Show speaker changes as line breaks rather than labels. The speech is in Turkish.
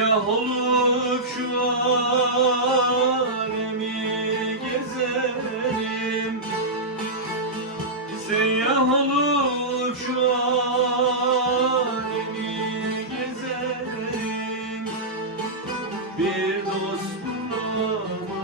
Siyah olup şu alemi gezerim. Siyah olup şu alemi gezerim. Bir dostum